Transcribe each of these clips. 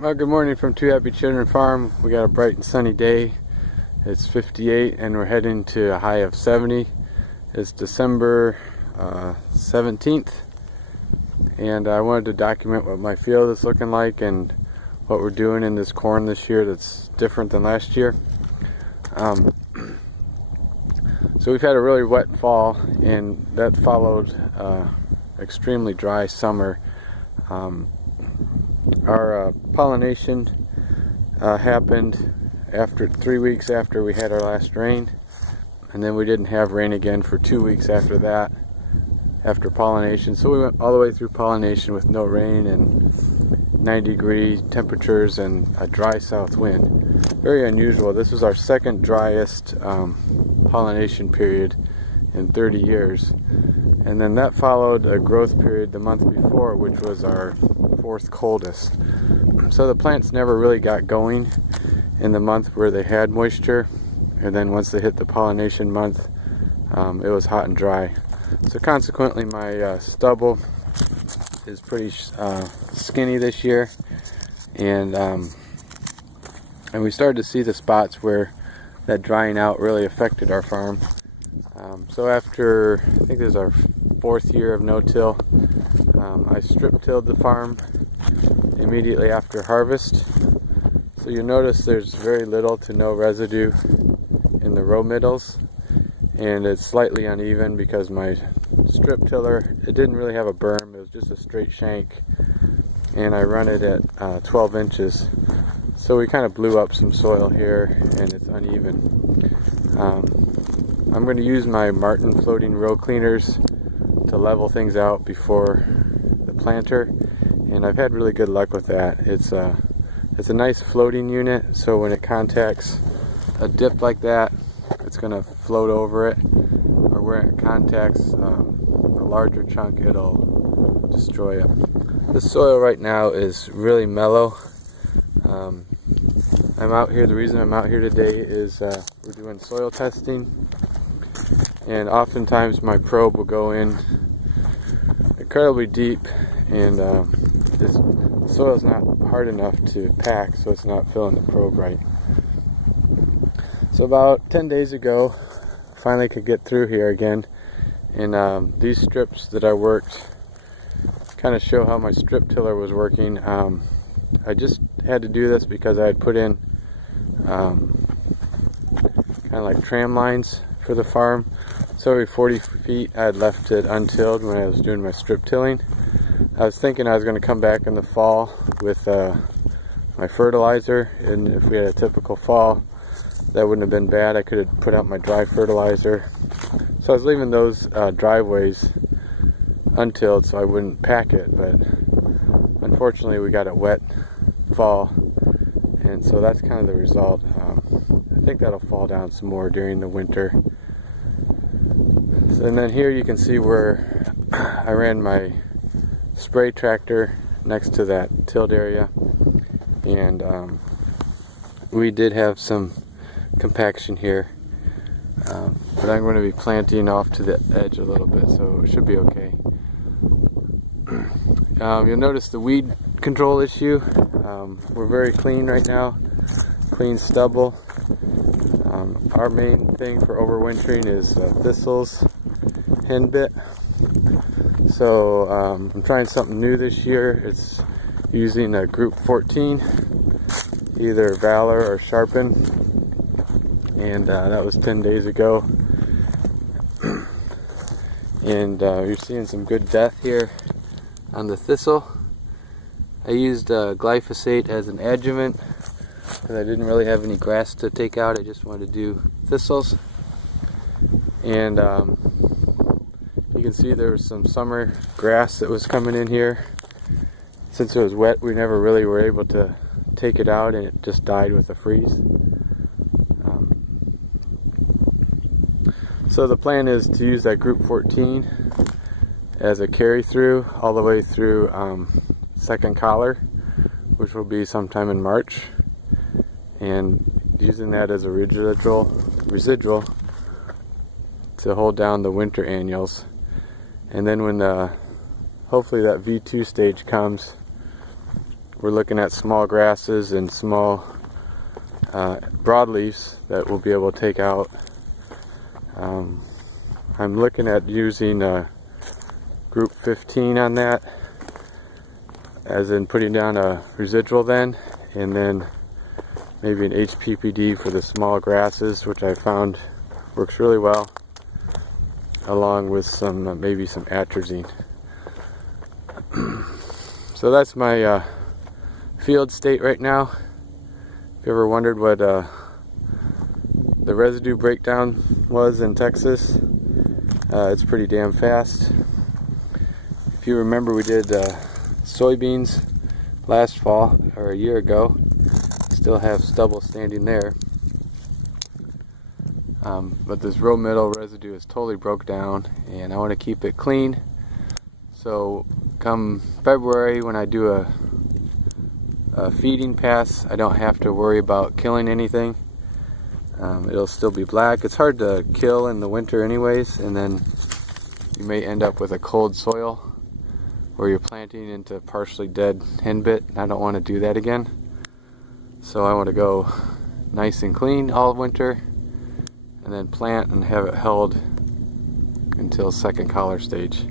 Well, good morning from Two Happy Children Farm. We got a bright and sunny day. It's 58 and we're heading to a high of 70. It's December 17th, and I wanted to document what my field is looking like and what we're doing in this corn this year that's different than last year. So we've had a really wet fall, and that followed extremely dry summer. Our pollination happened after 3 weeks after we had our last rain, and then we didn't have rain again for 2 weeks after that, after pollination. So we went all the way through pollination with no rain and 90-degree temperatures and a dry south wind. Very unusual. This was our second driest pollination period in 30 years. And then that followed a growth period the month before, which was our fourth coldest. So the plants never really got going in the month where they had moisture, and then once they hit the pollination month, it was hot and dry. So consequently, my stubble is pretty skinny this year, and we started to see the spots where that drying out really affected our farm. So after, I think this is our fourth year of no-till, I strip-tilled the farm immediately after harvest. So you'll notice there's very little to no residue in the row middles, and it's slightly uneven because my strip tiller, it didn't really have a berm, it was just a straight shank, and I run it at 12 inches. So we kind of blew up some soil here, and it's uneven. I'm going to use my Martin floating row cleaners to level things out before the planter, and I've had really good luck with that. It's a nice floating unit, so when it contacts a dip like that, it's going to float over it, or where it contacts a larger chunk, it'll destroy it. This soil right now is really mellow. I'm out here, the reason I'm out here today is we're doing soil testing, and oftentimes my probe will go in incredibly deep, and this soil's not hard enough to pack, so it's not filling the probe right. So about 10 days ago, finally could get through here again, and these strips that I worked kind of show how my strip tiller was working. I just had to do this because I had put in kind of like tram lines for the farm. So every 40 feet I had left it untilled when I was doing my strip tilling. I was thinking I was going to come back in the fall with my fertilizer, and if we had a typical fall, that wouldn't have been bad. I could have put out my dry fertilizer. So I was leaving those driveways untilled so I wouldn't pack it, but unfortunately we got a wet fall, and so that's kind of the result. I think that'll fall down some more during the winter. And then here you can see where I ran my spray tractor next to that tilled area, and we did have some compaction here, but I'm going to be planting off to the edge a little bit, so it should be okay. You'll notice the weed control issue. We're very clean right now, clean stubble. Our main thing for overwintering is thistles, henbit. So I'm trying something new this year. It's using a group 14, either Valor or Sharpen, and that was 10 days ago. And you're seeing some good death here on the thistle. I used glyphosate as an adjuvant because I didn't really have any grass to take out. I just wanted to do thistles, and you can see there was some summer grass that was coming in here. Since it was wet, we never really were able to take it out, and it just died with the freeze. So the plan is to use that group 14 as a carry through all the way through second collar, which will be sometime in March, and using that as a residual to hold down the winter annuals. And then when hopefully that V2 stage comes, we're looking at small grasses and small broadleaves that we'll be able to take out. I'm looking at using group 15 on that, as in putting down a residual then, and then maybe an HPPD for the small grasses, which I found works really well, along with some maybe some atrazine. So that's my field state right now. If you ever wondered what the residue breakdown was in Texas, it's pretty damn fast. If you remember, we did soybeans last fall, or a year ago. Still have stubble standing there. But this row middle residue is totally broke down, and I want to keep it clean. So come February, when I do a feeding pass, I don't have to worry about killing anything. It'll still be black. It's hard to kill in the winter anyways, and then you may end up with a cold soil where you're planting into partially dead henbit. I don't want to do that again. So I want to go nice and clean all winter, and then plant and have it held until second collar stage.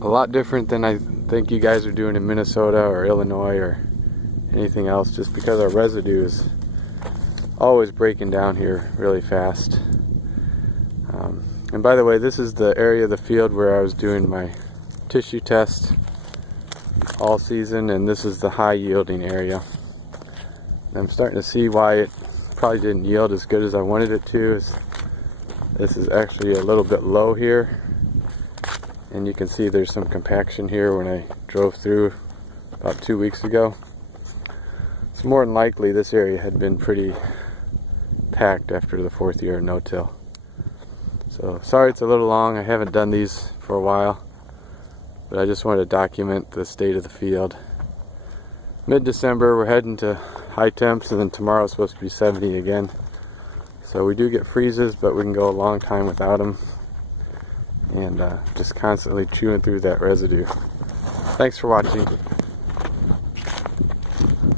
A lot different than I think you guys are doing in Minnesota or Illinois or anything else, just because our residue is always breaking down here really fast. And by the way, this is the area of the field where I was doing my tissue test all season, and this is the high yielding area. And I'm starting to see why it probably didn't yield as good as I wanted it to. This is actually a little bit low here, and you can see there's some compaction here when I drove through about 2 weeks ago. It's more than likely this area had been pretty packed after the 4th year of no-till. So sorry it's a little long. I haven't done these for a while, but I just wanted to document the state of the field. Mid-December, we're heading to high temps, and then tomorrow it's supposed to be 70 again. So we do get freezes, but we can go a long time without them, and just constantly chewing through that residue. Thanks for watching.